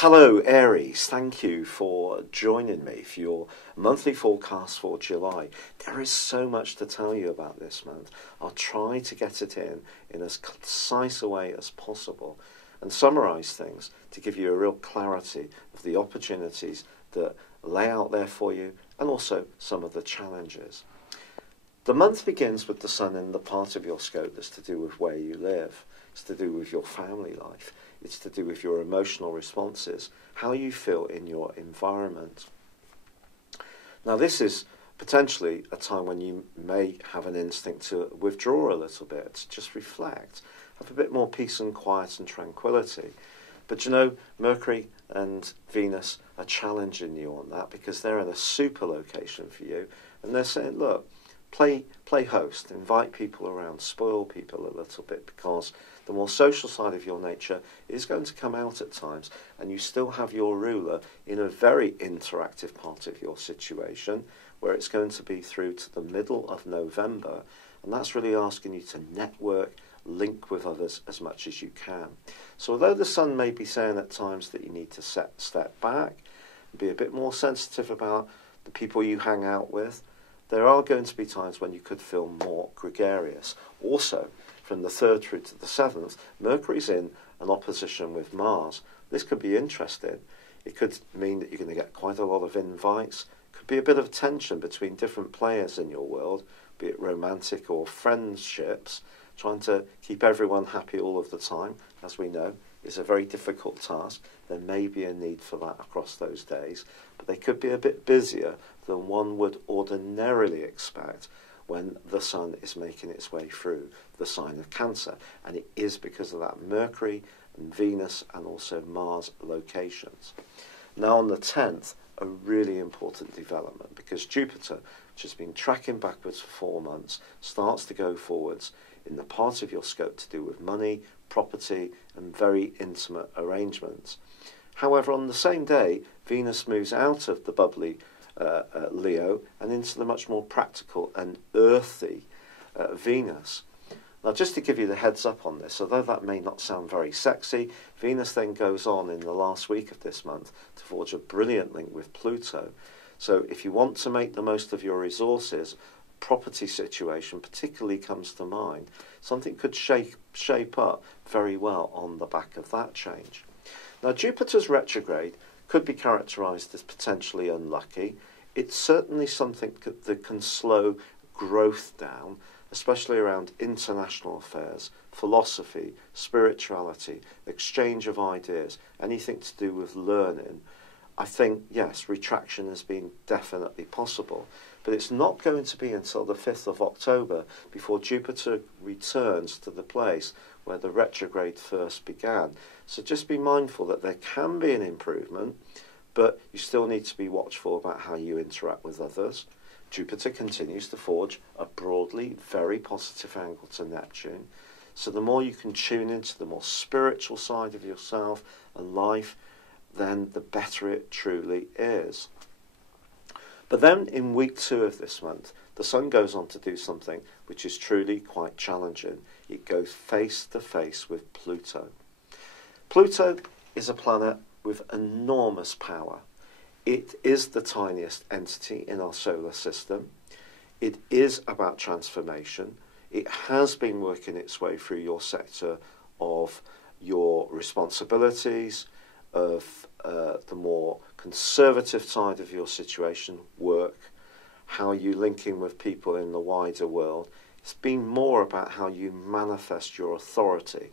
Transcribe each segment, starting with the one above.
Hello Aries, thank you for joining me for your monthly forecast for July. There is so much to tell you about this month. I'll try to get it in as concise a way as possible and summarise things to give you a real clarity of the opportunities that lay out there for you and also some of the challenges. The month begins with the sun in the part of your scope that's to do with where you live. It's to do with your family life. It's to do with your emotional responses, how you feel in your environment. Now, this is potentially a time when you may have an instinct to withdraw a little bit, to just reflect, have a bit more peace and quiet and tranquility. But you know, Mercury and Venus are challenging you on that because they're in a super location for you, and they're saying, look, play host, invite people around, spoil people a little bit, because the more social side of your nature is going to come out at times, and you still have your ruler in a very interactive part of your situation, where it's going to be through to the middle of November, and that's really asking you to network, link with others as much as you can. So although the sun may be saying at times that you need to step back, be a bit more sensitive about the people you hang out with, there are going to be times when you could feel more gregarious. Also, from the 3rd through to the 7th, Mercury's in an opposition with Mars. This could be interesting. It could mean that you're going to get quite a lot of invites. Could be a bit of tension between different players in your world, be it romantic or friendships. Trying to keep everyone happy all of the time, as we know, is a very difficult task. There may be a need for that across those days, but they could be a bit busier than one would ordinarily expect when the sun is making its way through the sign of Cancer. And it is because of that Mercury and Venus and also Mars locations. Now on the 10th, a really important development, because Jupiter, which has been tracking backwards for 4 months, starts to go forwards in the part of your scope to do with money, property, and very intimate arrangements. However, on the same day, Venus moves out of the bubbly Leo and into the much more practical and earthy Venus. Now, just to give you the heads up on this, although that may not sound very sexy, Venus then goes on in the last week of this month to forge a brilliant link with Pluto. So if you want to make the most of your resources, property situation particularly comes to mind. Something could shape up very well on the back of that change. Now, Jupiter's retrograde could be characterised as potentially unlucky. It's certainly something that can slow growth down, especially around international affairs, philosophy, spirituality, exchange of ideas, anything to do with learning. I think, yes, retraction has been definitely possible, but it's not going to be until the 5th of October before Jupiter returns to the place where the retrograde first began. So just be mindful that there can be an improvement, but you still need to be watchful about how you interact with others. Jupiter continues to forge a broadly very positive angle to Neptune. So the more you can tune into the more spiritual side of yourself and life, then the better it truly is. But then in week 2 of this month, the sun goes on to do something which is truly quite challenging. It goes face to face with Pluto. Pluto is a planet with enormous power. It is the tiniest entity in our solar system. It is about transformation. It has been working its way through your sector of your responsibilities, of the more conservative side of your situation, work, how you link in with people in the wider world. It's been more about how you manifest your authority.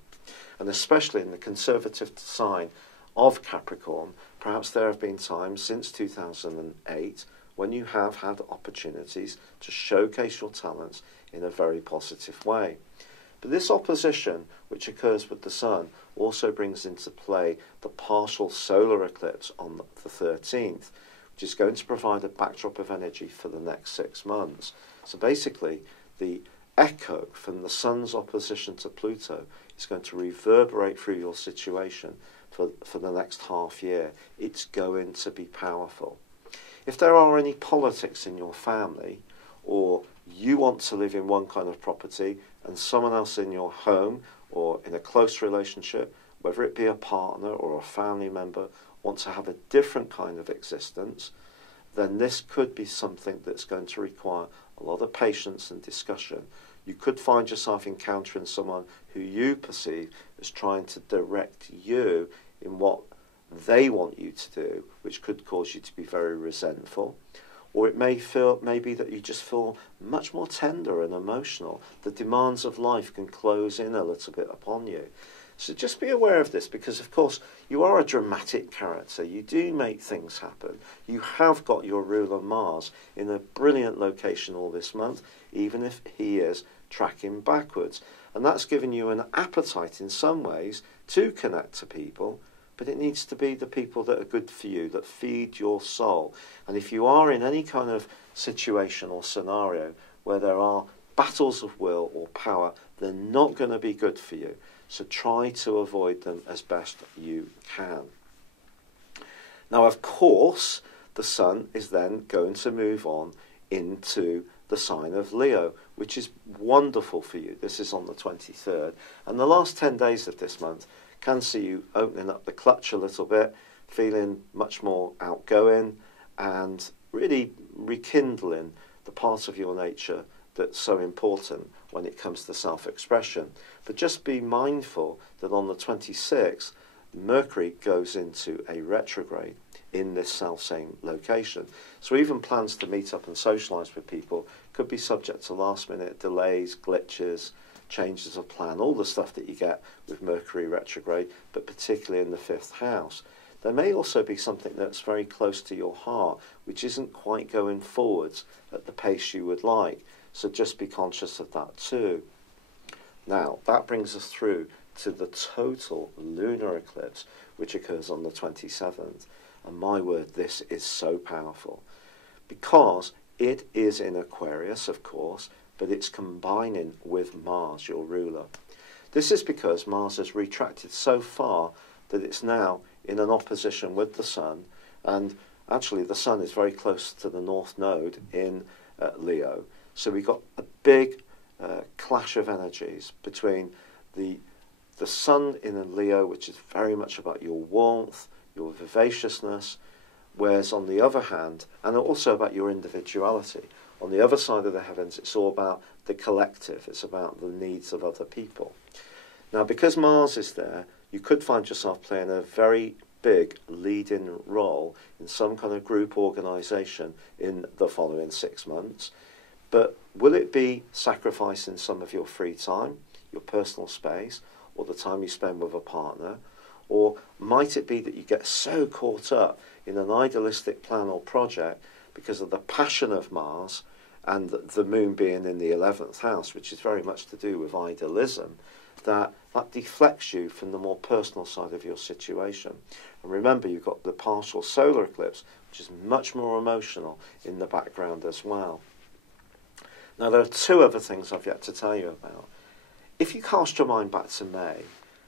And especially in the conservative sign of Capricorn, perhaps there have been times since 2008 when you have had opportunities to showcase your talents in a very positive way. But this opposition, which occurs with the sun, also brings into play the partial solar eclipse on the 13th, which is going to provide a backdrop of energy for the next 6 months. So basically, the echo from the sun's opposition to Pluto is going to reverberate through your situation for the next half year. It's going to be powerful. If there are any politics in your family, or you want to live in one kind of property and someone else in your home or in a close relationship whether it be a partner or a family member, want to have a different kind of existence, then this could be something that's going to require a lot of patience and discussion. You could find yourself encountering someone who you perceive as trying to direct you in what they want you to do, which could cause you to be very resentful. Or it may be that you just feel much more tender and emotional. The demands of life can close in a little bit upon you. So just be aware of this, because of course you are a dramatic character. You do make things happen. You have got your ruler Mars in a brilliant location all this month, even if he is tracking backwards. And that's given you an appetite in some ways to connect to people, but it needs to be the people that are good for you, that feed your soul. And if you are in any kind of situation or scenario where there are battles of will or power, they're not going to be good for you. So try to avoid them as best you can. Now, of course, the Sun is then going to move on into the sign of Leo, which is wonderful for you. This is on the 23rd. And the last 10 days of this month can see you opening up the clutch a little bit, feeling much more outgoing and really rekindling the part of your nature that's so important when it comes to self-expression. But just be mindful that on the 26th, Mercury goes into a retrograde in this self-same location. So even plans to meet up and socialise with people could be subject to last-minute delays, glitches, changes of plan, all the stuff that you get with Mercury retrograde, but particularly in the 5th house. There may also be something that's very close to your heart, which isn't quite going forwards at the pace you would like. So just be conscious of that too. Now, that brings us through to the total lunar eclipse, which occurs on the 27th. And my word, this is so powerful, because it is in Aquarius, of course, but it's combining with Mars, your ruler. This is because Mars has retracted so far that it's now in an opposition with the Sun, and actually the Sun is very close to the North Node in Leo. So we've got a big clash of energies between the Sun in Leo, which is very much about your warmth, your vivaciousness, whereas on the other hand, and also about your individuality, on the other side of the heavens, it's all about the collective. It's about the needs of other people. Now, because Mars is there, you could find yourself playing a very big leading role in some kind of group organisation in the following 6 months. But will it be sacrificing some of your free time, your personal space, or the time you spend with a partner? Or might it be that you get so caught up in an idealistic plan or project because of the passion of Mars and the moon being in the 11th house, which is very much to do with idealism, that deflects you from the more personal side of your situation. And remember, you've got the partial solar eclipse, which is much more emotional in the background as well. Now, there are 2 other things I've yet to tell you about. If you cast your mind back to May,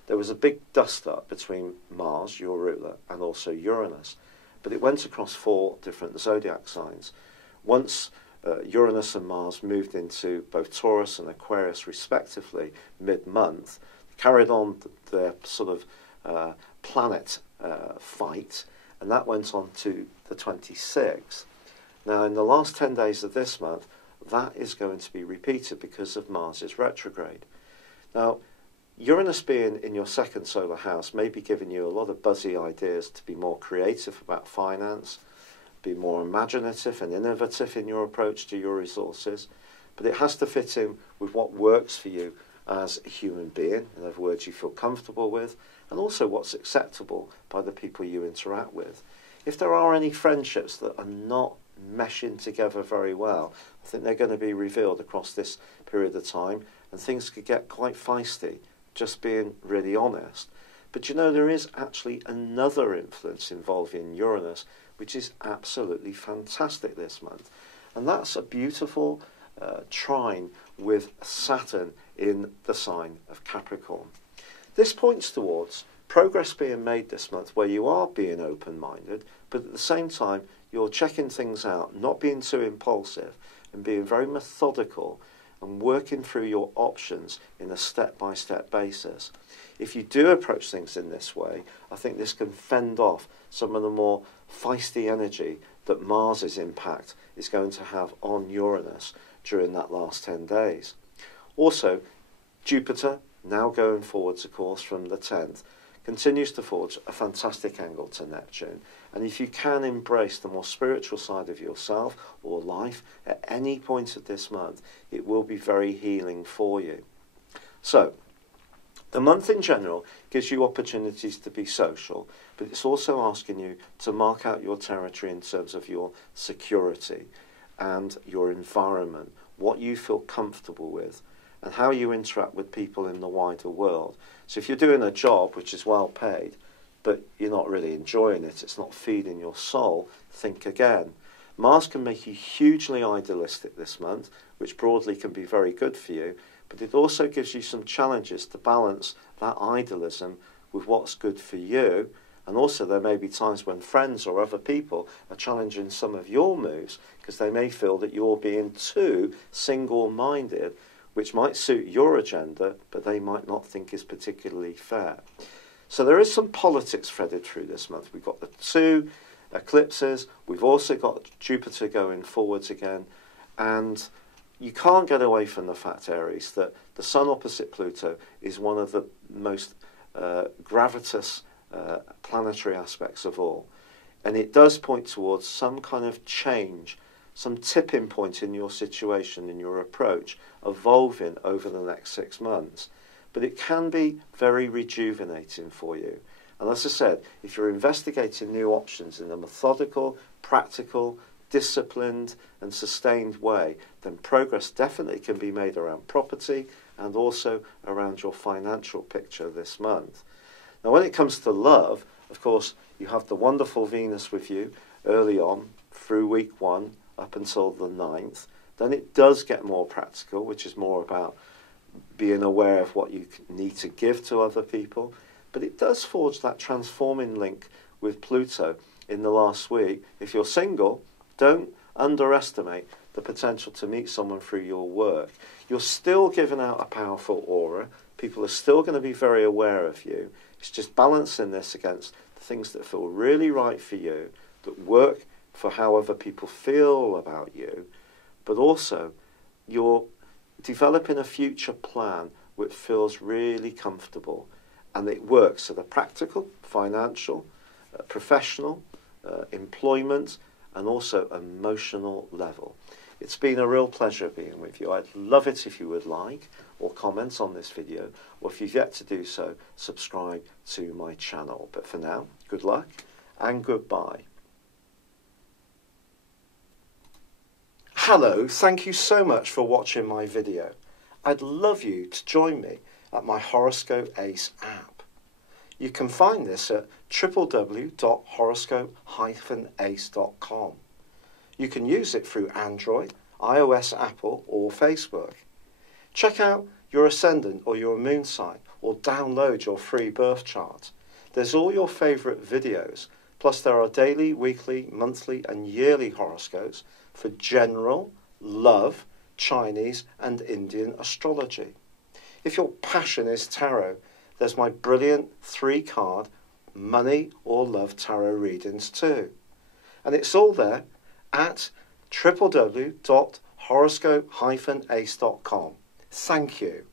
there was a big dust-up between Mars, your ruler, and also Uranus. But it went across 4 different zodiac signs. Once Uranus and Mars moved into both Taurus and Aquarius respectively mid-month, carried on their sort of planet fight, and that went on to the 26th. Now, in the last 10 days of this month, that is going to be repeated because of Mars's retrograde. Now, Uranus being in your 2nd solar house may be giving you a lot of buzzy ideas to be more creative about finance, be more imaginative and innovative in your approach to your resources, but it has to fit in with what works for you as a human being, in other words, you feel comfortable with, and also what's acceptable by the people you interact with. If there are any friendships that are not meshing together very well, I think they're going to be revealed across this period of time, and things could get quite feisty, just being really honest. But you know, there is actually another influence involving Uranus, which is absolutely fantastic this month. And that's a beautiful trine with Saturn in the sign of Capricorn. This points towards progress being made this month where you are being open-minded, but at the same time, you're checking things out, not being too impulsive, and being very methodical and working through your options in a step-by-step basis. If you do approach things in this way, I think this can fend off some of the more feisty energy that Mars's impact is going to have on Uranus during that last 10 days. Also, Jupiter, now going forwards, of course, from the 10th, continues to forge a fantastic angle to Neptune. And if you can embrace the more spiritual side of yourself or life at any point of this month, it will be very healing for you. So, the month in general gives you opportunities to be social, but it's also asking you to mark out your territory in terms of your security and your environment, what you feel comfortable with, and how you interact with people in the wider world. So if you're doing a job which is well paid, but you're not really enjoying it, it's not feeding your soul, think again. Mars can make you hugely idealistic this month, which broadly can be very good for you, but it also gives you some challenges to balance that idealism with what's good for you. And also there may be times when friends or other people are challenging some of your moves because they may feel that you're being too single-minded, which might suit your agenda, but they might not think is particularly fair. So there is some politics threaded through this month. We've got the 2 eclipses. We've also got Jupiter going forwards again. And you can't get away from the fact, Aries, that the Sun opposite Pluto is one of the most gravitous planetary aspects of all. And it does point towards some kind of change, some tipping point in your situation, in your approach, evolving over the next 6 months. But it can be very rejuvenating for you. And as I said, if you're investigating new options in a methodical, practical, disciplined and sustained way, then progress definitely can be made around property and also around your financial picture this month. Now, when it comes to love, of course, you have the wonderful Venus with you early on through week 1 up until the 9th. Then it does get more practical, which is more about being aware of what you need to give to other people. But it does forge that transforming link with Pluto in the last week. If you're single, don't underestimate the potential to meet someone through your work. You're still giving out a powerful aura. People are still going to be very aware of you. It's just balancing this against the things that feel really right for you, that work for how other people feel about you, but also you're developing a future plan which feels really comfortable and it works at a practical, financial, professional, employment and also emotional level. It's been a real pleasure being with you. I'd love it if you would like or comment on this video, or if you've yet to do so, subscribe to my channel. But for now, good luck and goodbye. Hello, thank you so much for watching my video. I'd love you to join me at my Horoscope Ace app. You can find this at www.horoscope-ace.com. You can use it through Android, iOS, Apple or Facebook. Check out your ascendant or your moon sign or download your free birth chart. There's all your favourite videos, plus there are daily, weekly, monthly and yearly horoscopes for general, love, Chinese and Indian astrology. If your passion is tarot, there's my brilliant 3-card money or love tarot readings too. And it's all there at www.horoscope-ace.com. Thank you.